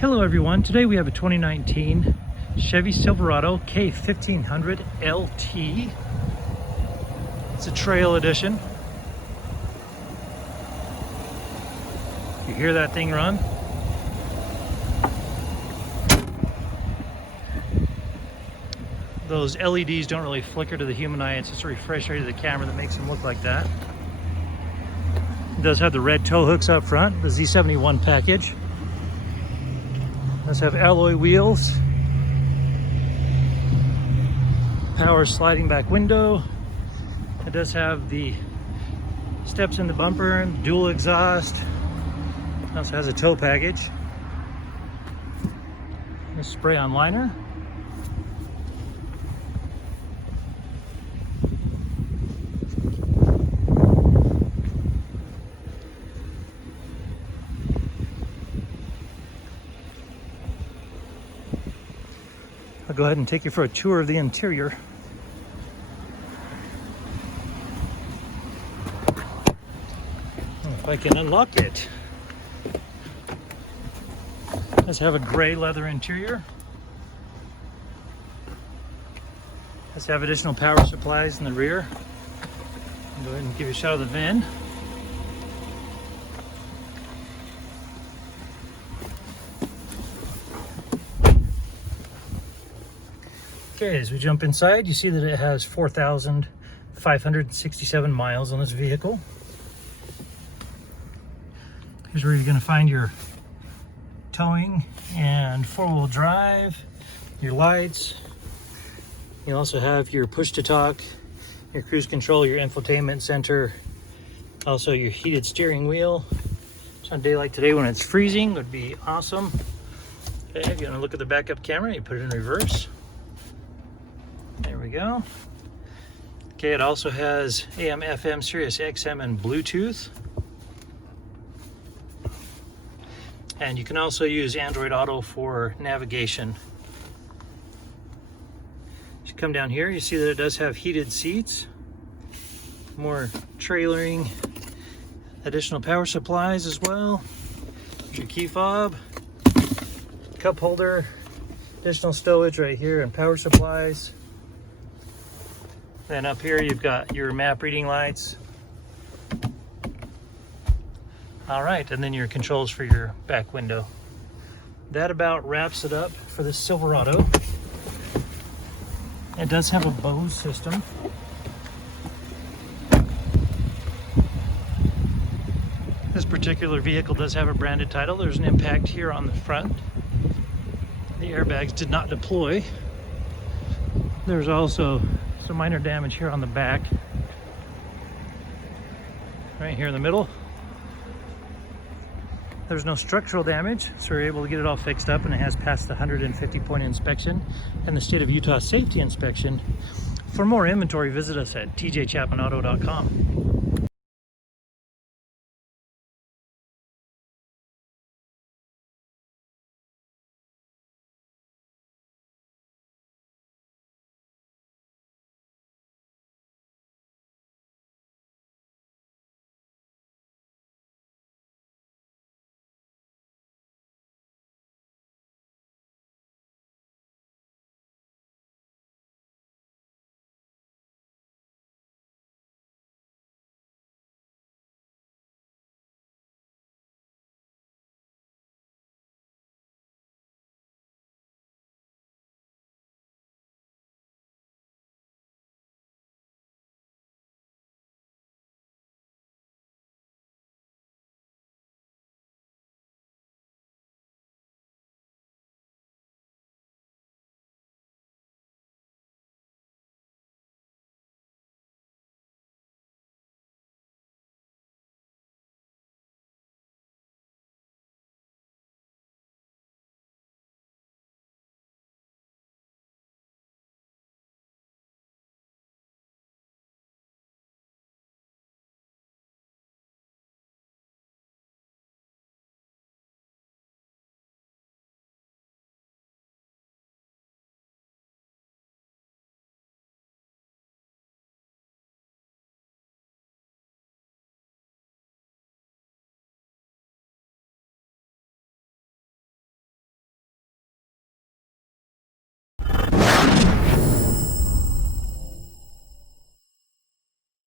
Hello everyone, today we have a 2019 Chevy Silverado K1500 LT. It's a trail edition. You hear that thing run? Those LEDs don't really flicker to the human eye, it's just a refresh rate of the camera that makes them look like that. It does have the red tow hooks up front, the Z71 package. Does have alloy wheels, power sliding back window. It does have the steps in the bumper and dual exhaust. It also has a tow package. A spray-on liner. I'll go ahead and take you for a tour of the interior. If I can unlock it. It does have a gray leather interior. It does have additional power supplies in the rear. I'll go ahead and give you a shot of the VIN. Okay, as we jump inside, you see that it has 4,567 miles on this vehicle. Here's where you're going to find your towing and four-wheel drive, your lights. You also have your push-to-talk, your cruise control, your infotainment center, also your heated steering wheel. So on a day like today when it's freezing would be awesome. Okay, if you want to look at the backup camera, you put it in reverse. There we go. Okay, it also has AM, FM, Sirius XM, and Bluetooth. And you can also use Android Auto for navigation. As you come down here, you see that it does have heated seats, more trailering, additional power supplies as well. There's your key fob, cup holder, additional stowage right here, and power supplies. Then up here you've got your map reading lights. All right, and then your controls for your back window. That about wraps it up for the Silverado. It does have a Bose system. This particular vehicle does have a branded title. There's an impact here on the front. The airbags did not deploy. There's also some minor damage here on the back, right here in the middle. There's no structural damage, so we're able to get it all fixed up, and it has passed the 150-point inspection and the state of Utah safety inspection. For more inventory, visit us at tjchapmanauto.com.